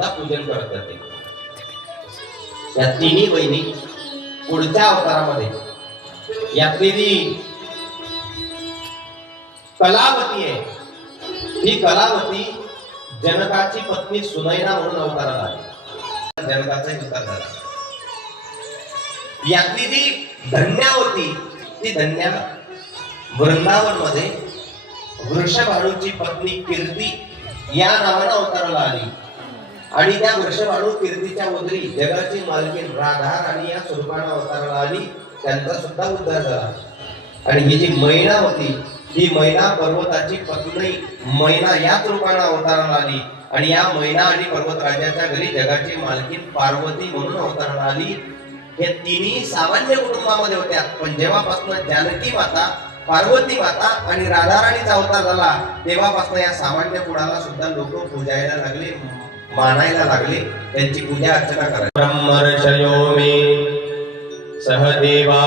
सुद्धा पूजन करत जाते. या तिन्ही बहिणी पुढच्या अवतारामध्ये यातली जी कलावती आहे, ही कलावती जनकाची पत्नी सुनैना म्हणून अवताराला आली. जनकाचा उद्धार झाला. यातली जी धन्या होती, ती धन्या वृंदावन मध्ये वृषभानूची पत्नी कीर्ती या नावाने अवताराला आली. आणि त्या वृषभानू कीर्तीच्या उदरी जगाची मालकीन राधा राणी या स्वरूपाने अवताराला आली. त्यांचा सुद्धा उद्धार झाला. आणि ही जी मैना होती, ही मैना पर्वताची पत्नी मैना याच रूपाने अवताराला आली. आणि या मैना आणि पर्वतराजाच्या घरी जगाची मालकीन पार्वती म्हणून अवताराला आली. हे तिन्ही सामान्य कुटुंबामध्ये होत्या. पण जेव्हापासून जानकी माता, पार्वती माता आणि राधा राणीचा अवतार झाला, तेव्हापासून या सामान्य कुळाला सुद्धा लोक पूजायला लागले, मानायला लागले, त्यांची पूजा अर्चना करायला. ब्रह्मर्षयो मे सहदेवा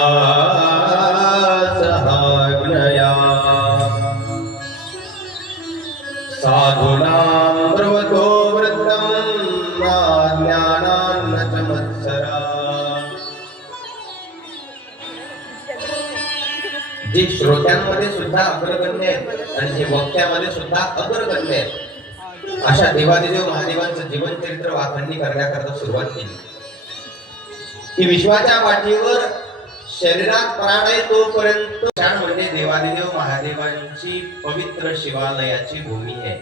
सहाग्नया साधूनां ब्रवतो वृत्तं ज्ञानान्न च मत्सरा. जे श्रोत्यांमध्ये सुद्धा अग्रगण्य आहेत आणि जे वक्त्यामध्ये सुद्धा अग्रगण्य आहेत, अशा देवादिदेव महादेवांचं जीवन चरित्र वाखाणणी करण्याकरता सुरुवात केली. की विश्वाच्या पाठीवर शरीरात प्राण आहे तोपर्यंत क्षण म्हणजे देवादिदेव महादेवांची पवित्र शिवालयाची भूमी आहे,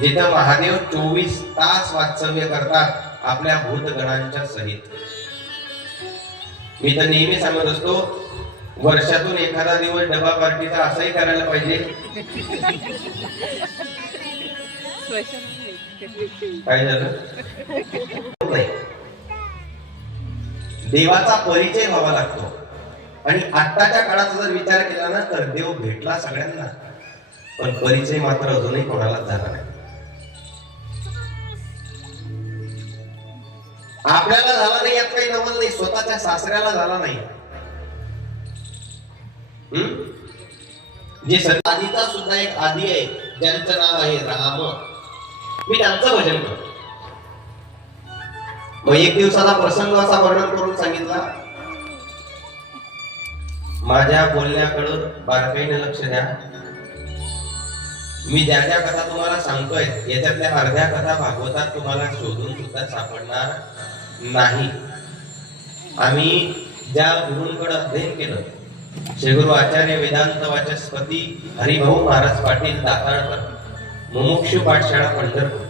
जिथे महादेव 24 तास वास्तव्य करतात आपल्या भूतगणांच्या सहित. मी तर नेहमी सांगत असतो, वर्षातून एखादा दिवस डबा पार्टीचा असंही करायला पाहिजे. काय झालं? देवाचा परिचय व्हावा लागतो. आणि आत्ताच्या काळाचा जर विचार केला ना, तर देव भेटला सगळ्यांना, पण परिचय मात्र अजूनही कोणालाच झाला नाही. आपल्याला झाला नाही यात काही नवल नाही, स्वतःच्या सासऱ्याला झाला नाही. जे आधीचा सुद्धा एक आधी आहे, ज्यांचं नाव आहे राम. मी त्यांचं भजन करतो. मग एक दिवसाचा प्रसंग असा वर्णन करून सांगितला. माझ्या बोलण्याकडं बारकाईने लक्ष द्या. मी ज्या ज्या कथा तुम्हाला सांगतोय, याच्यातल्या अर्ध्या कथा भागवतात तुम्हाला शोधून सुद्धा सापडणार नाही. आम्ही ज्या गुरूंकडे अध्ययन केलं, श्री गुरु आचार्य वेदांत वाचस्पती हरिभाऊ महाराज पाटील दाताळकर, मुमुक्षु पाठशाळा पंढरपूर,